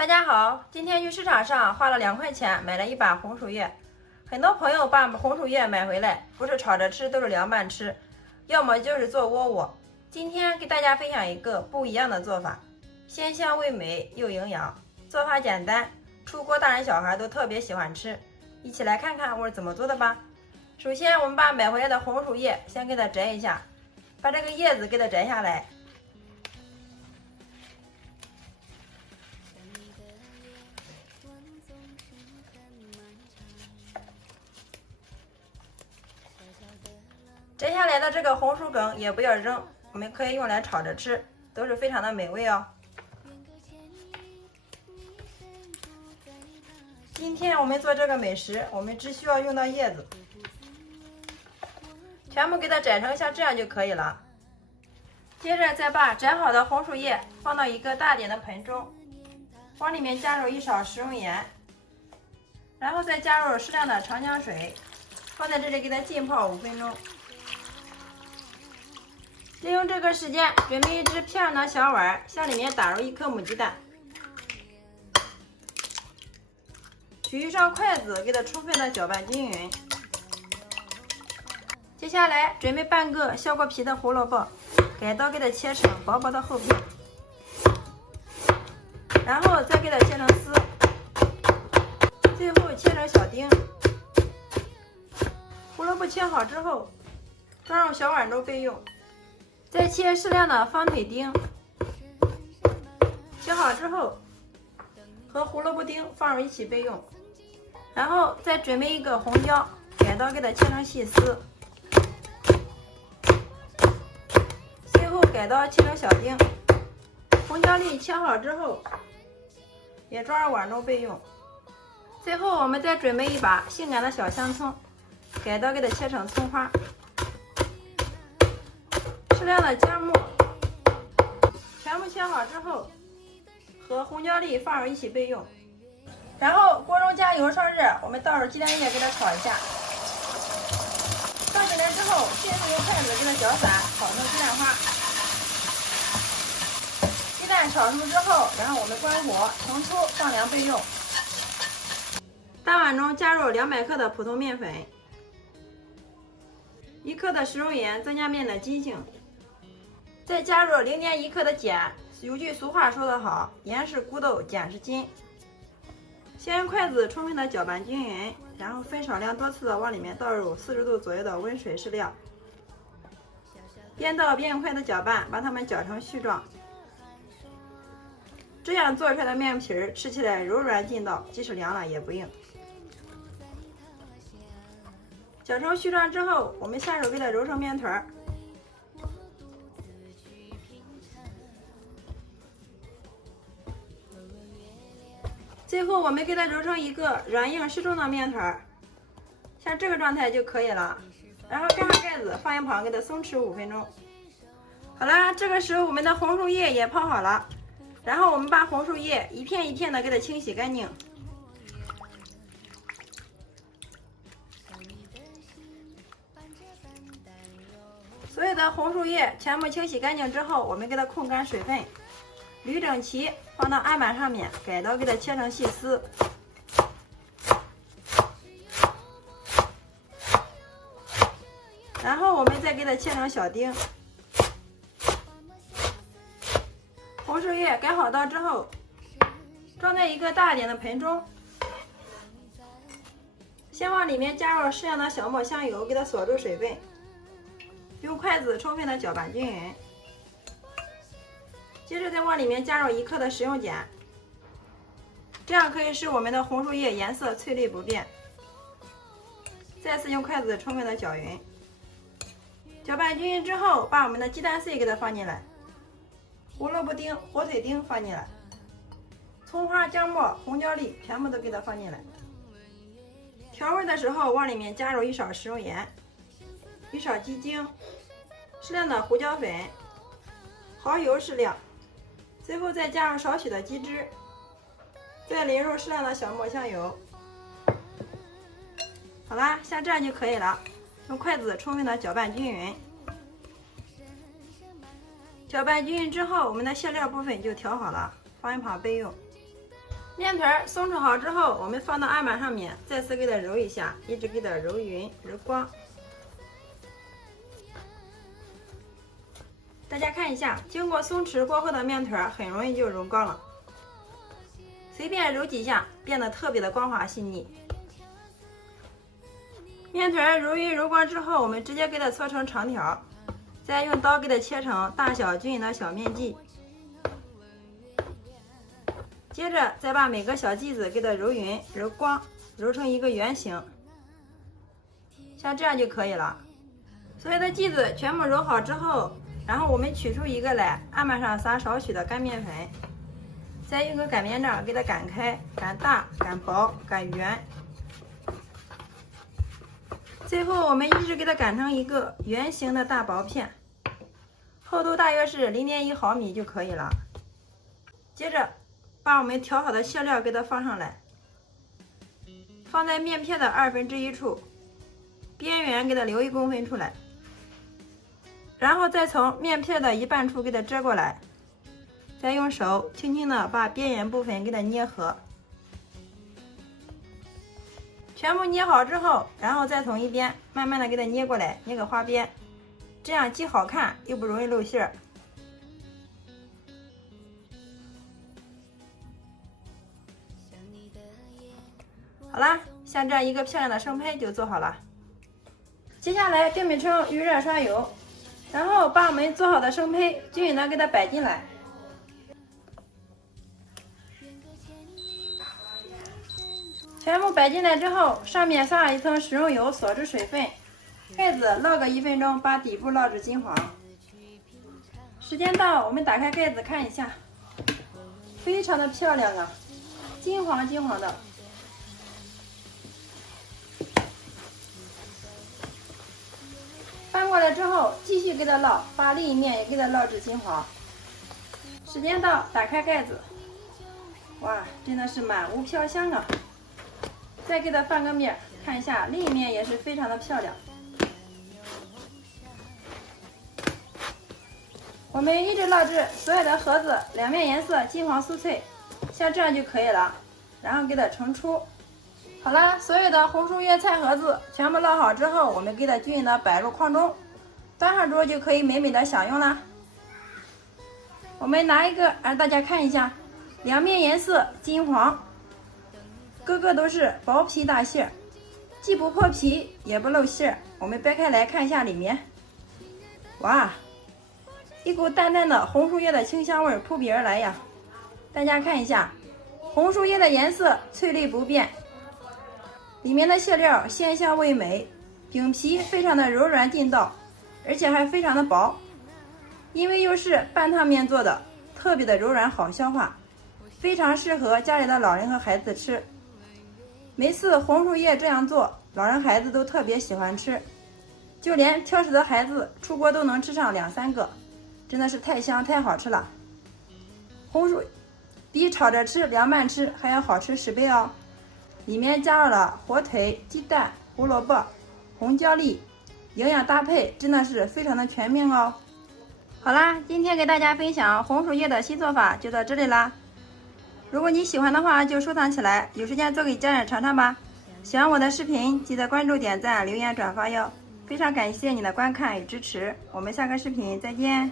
大家好，今天去市场上花了2块钱买了一把红薯叶。很多朋友把红薯叶买回来，不是炒着吃，都是凉拌吃，要么就是做窝窝。今天给大家分享一个不一样的做法，鲜香味美又营养，做法简单，出锅大人小孩都特别喜欢吃。一起来看看我是怎么做的吧。首先，我们把买回来的红薯叶先给它摘一下，把这个叶子给它摘下来。摘下来的这个红薯梗也不要扔，我们可以用来炒着吃，都是非常的美味哦。今天我们做这个美食，我们只需要用到叶子，全部给它摘成像这样就可以了。接着再把摘好的红薯叶放到一个大点的盆中，往里面加入1勺食用盐，然后再加入适量的长江水，放在这里给它浸泡5分钟。利用这个时间，准备一只漂亮的小碗，向里面打入1颗母鸡蛋，取一双筷子给它充分的搅拌均匀。接下来准备半个削过皮的胡萝卜，改刀给它切成薄薄的厚片，然后再给它切成丝，最后切成小丁。胡萝卜切好之后，装入小碗中备用。再切适量的方腿丁，切好之后和胡萝卜丁放入一起备用。然后再准备一个红椒，改刀给它切成细丝，最后改刀切成小丁。红椒粒切好之后也装入碗中备用。最后我们再准备一把性感的小香葱，改刀给它切成葱花，适量的姜末，全部切好之后和红椒粒放入一起备用。然后锅中加油烧热，我们倒入鸡蛋液给它炒一下。倒进来之后，迅速用筷子给它搅散，炒成鸡蛋花。鸡蛋炒熟之后，然后我们关火，盛出放凉备用。大碗中加入200克的普通面粉，1克的食用盐，增加面的筋性。再加入0.1克的碱，有句俗话说得好，盐是骨头，碱是筋。先用筷子充分的搅拌均匀，然后分少量多次的往里面倒入40度左右的温水适量，边倒边用筷子搅拌，把它们搅成絮状。这样做出来的面皮儿吃起来柔软劲道，即使凉了也不硬。搅成絮状之后，我们下手给它揉成面团儿。最后我们给它揉成一个软硬适中的面团，像这个状态就可以了。然后盖上盖子，放一旁给它松弛5分钟。好了，这个时候我们的红薯叶也泡好了，然后我们把红薯叶一片一片的给它清洗干净。所有的红薯叶全部清洗干净之后，我们给它控干水分，捋整齐，放到案板上面，改刀给它切成细丝。然后我们再给它切成小丁。红薯叶改好刀之后，装在一个大一点的盆中，先往里面加入适量的小磨香油，给它锁住水分，用筷子充分的搅拌均匀。接着再往里面加入1克的食用碱，这样可以使我们的红薯叶颜色翠绿不变。再次用筷子充分的搅匀，搅拌均匀之后，把我们的鸡蛋碎给它放进来，胡萝卜丁、火腿丁放进来，葱花、姜末、红椒粒全部都给它放进来。调味的时候往里面加入1勺食用盐，1勺鸡精，适量的胡椒粉，蚝油适量。最后再加入少许的鸡汁，再淋入适量的小磨香油。好啦，像这样就可以了。用筷子充分的搅拌均匀。搅拌均匀之后，我们的馅料部分就调好了，放一旁备用。面团松弛好之后，我们放到案板上面，再次给它揉一下，一直给它揉匀、揉光。大家看一下，经过松弛过后的面团很容易就揉光了，随便揉几下，变得特别的光滑细腻。面团揉匀揉光之后，我们直接给它搓成长条，再用刀给它切成大小均匀的小面剂。接着再把每个小剂子给它揉匀、揉光，揉成一个圆形，像这样就可以了。所有的剂子全部揉好之后，然后我们取出一个来，案板上撒少许的干面粉，再用个擀面杖给它擀开，擀大、擀薄、擀圆。最后我们一直给它擀成一个圆形的大薄片，厚度大约是0.1毫米就可以了。接着把我们调好的馅料给它放上来，放在面片的1/2处，边缘给它留1公分出来，然后再从面片的一半处给它折过来，再用手轻轻的把边缘部分给它捏合。全部捏好之后，然后再从一边慢慢的给它捏过来，捏个花边，这样既好看又不容易露馅儿。好啦，像这样一个漂亮的生胚就做好了。接下来电饼铛预热刷油，然后把我们做好的生胚均匀的给它摆进来。全部摆进来之后，上面撒上一层食用油锁住水分，盖子烙个1分钟，把底部烙至金黄。时间到，我们打开盖子看一下，非常的漂亮啊，金黄金黄的。翻过来之后，继续给它烙，把另一面也给它烙至金黄。时间到，打开盖子，哇，真的是满屋飘香啊！再给它翻个面，看一下另一面也是非常的漂亮。我们一直烙至所有的盒子两面颜色金黄酥脆，像这样就可以了。然后给它盛出。好了，所有的红薯叶菜盒子全部烙好之后，我们给它均匀的摆入框中，端上桌就可以美美的享用啦。我们拿一个让大家看一下，两面颜色金黄，个个都是薄皮大馅，既不破皮也不露馅。我们掰开来看一下里面，哇，一股淡淡的红薯叶的清香味扑鼻而来呀！大家看一下，红薯叶的颜色翠绿不变，里面的馅料鲜香味美，饼皮非常的柔软劲道，而且还非常的薄，因为又是半烫面做的，特别的柔软好消化，非常适合家里的老人和孩子吃。每次红薯叶这样做，老人孩子都特别喜欢吃，就连挑食的孩子出锅都能吃上2、3个，真的是太香太好吃了。红薯比炒着吃、凉拌吃还要好吃10倍哦。里面加入了火腿、鸡蛋、胡萝卜、红椒粒，营养搭配真的是非常的全面哦。好啦，今天给大家分享红薯叶的新做法就到这里啦。如果你喜欢的话就收藏起来，有时间做给家人尝尝吧。喜欢我的视频记得关注、点赞、留言、转发哟。非常感谢你的观看与支持，我们下个视频再见。